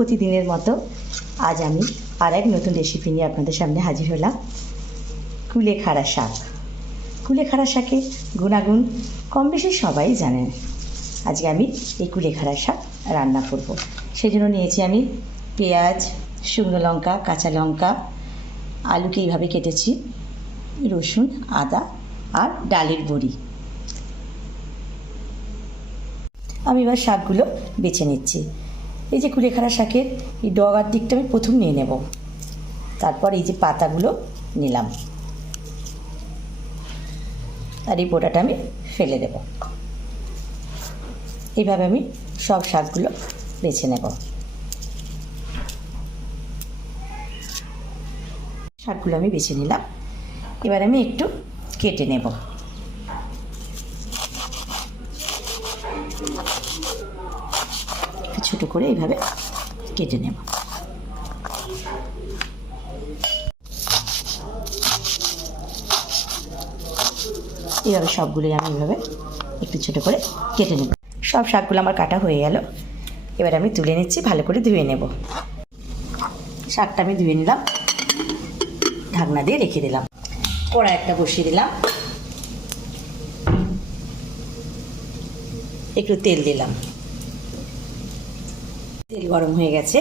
প্রতিদিনের মতো আজ আমি আর এক নতুন রেসিপি নিয়ে আপনাদের সামনে হাজির হলাম। কুলেখাড়া শাক। কুলেখাড়া শাকে গুণাগুণ কম বেশি সবাই জানেন। আজকে আমি এই কুলেখাড়া শাক রান্না করব। সেই জন্য নিয়েছি আমি পেঁয়াজ, শুকনো লঙ্কা, কাঁচা লঙ্কা, আলুকে এইভাবে কেটেছি, রসুন, আদা আর ডালের বড়ি। আমি এবার শাকগুলো বেছে নিচ্ছি। এই যে কুলেখাড়া শাকের এই ডগার দিকটা আমি প্রথম নিয়ে নেব। তারপর এই যে পাতাগুলো নিলাম। আর এই বোটাটা আমি ফেলে দেব। এইভাবে আমি সব শাকগুলো বেছে নেব। শাকগুলো আমি বেছে নিলাম। এবার আমি একটু কেটে নেব। ছোটো করে এইভাবে কেটে নেব। এইভাবে সবগুলোই আমি এইভাবে একটু ছোটো করে কেটে নেব। সব শাকগুলো আমার কাটা হয়ে গেল। এবার আমি তুলে নিচ্ছি, ভালো করে ধুয়ে নেব। শাকটা আমি ধুয়ে নিলাম, ঢাকনা দিয়ে রেখে দিলাম। কড়া একটা বসিয়ে দিলাম। একটু তেল দিলাম। তেল গরম হয়ে গেছে।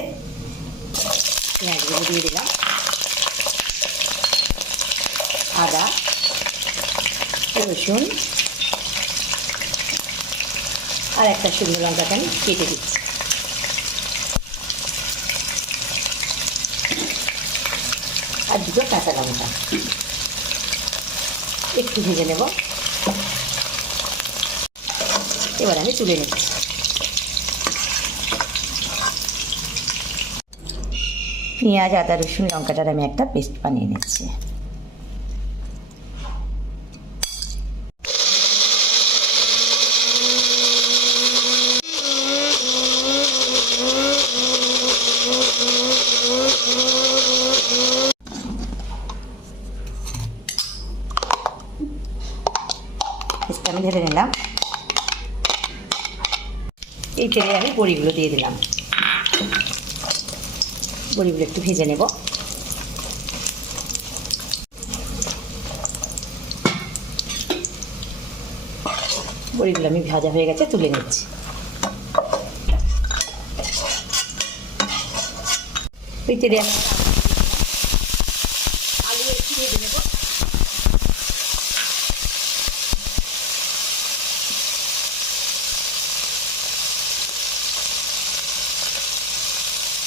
পেঁয়াজগুলো দিয়ে দিলাম। আদা, রসুন আর একটা শুকনো লঙ্কাকে আমি কেটে দিচ্ছি। আর দুটো কাঁচা লঙ্কা। একটু ভেজে নেব। এবার আমি তুলে নিচ্ছি। পেঁয়াজ, আদা, রসুন, লঙ্কাটার আমি একটা পেস্ট বানিয়ে নিচ্ছি। আমি ঢেলে নিলাম। এই তেলে আমি বড়িগুলো দিয়ে দিলাম। বড়িগুলো একটু ভেজে নেব। বড়িগুলো আমি ভাজা হয়ে গেছে তুলে নিচ্ছি। ওই তেলে আমি আলু একটু ভেজে নেব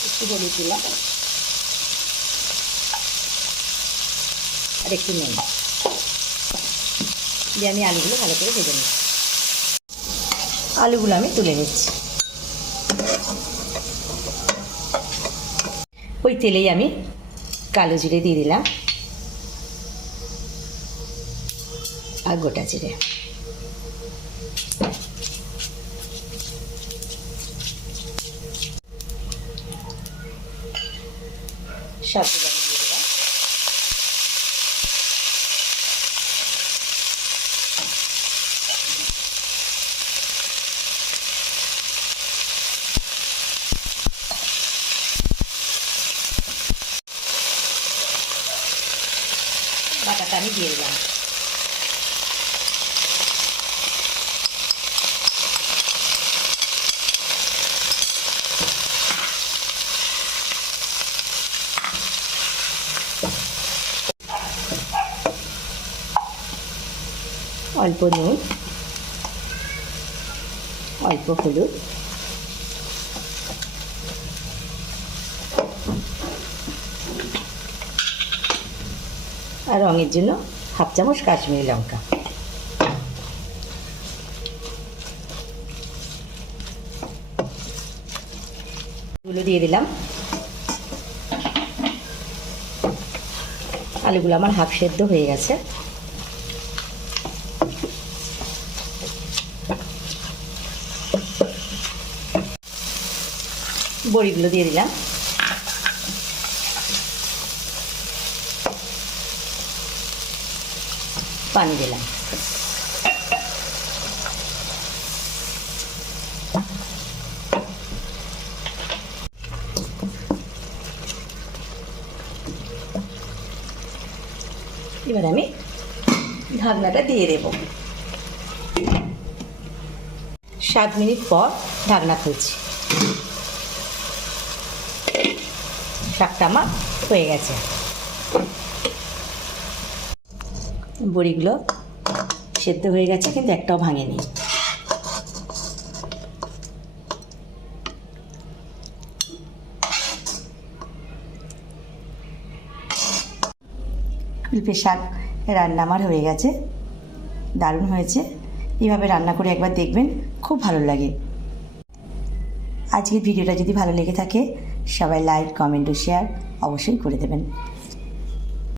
একটু হলুদ দিলাম আর একটু নুন। দিয়ে আমি আলুগুলো ভালো করে ভেজে নিচ্ছি। আলুগুলো আমি তুলে নিচ্ছি। ওই তেলেই আমি কালো জিরে দিয়ে দিলাম। আর গোটা জিরে। সবগুলো আমি দিয়ে দিলাম বাটাটা আমি দিয়ে দিলাম। অল্প নুন, অল্প হলুদ, আর রঙের জন্য হাফ চামচ কাশ্মীরি লঙ্কা। গুলো দিয়ে দিলাম। আলুগুলো আমার হাফ সেদ্ধ হয়ে গেছে। বড়িগুলো দিয়ে দিলাম। পানি দিলাম। এবার আমি ঢাকনাটা দিয়ে দেব। সাত মিনিট পর ঢাকনা খুলছি। শাকটা আমার হয়ে গেছে। বড়িগুলো সেদ্ধ হয়ে গেছে, কিন্তু একটাও ভাঙেনি। কুলপে শাক রান্না আমার হয়ে গেছে, দারুণ হয়েছে। এইভাবে রান্না করে একবার দেখবেন, খুব ভালো লাগে। আজকের ভিডিওটা যদি ভালো লেগে থাকে সবাই লাইক কমেন্ট ও শেয়ার অবশ্যই করে দেবেন।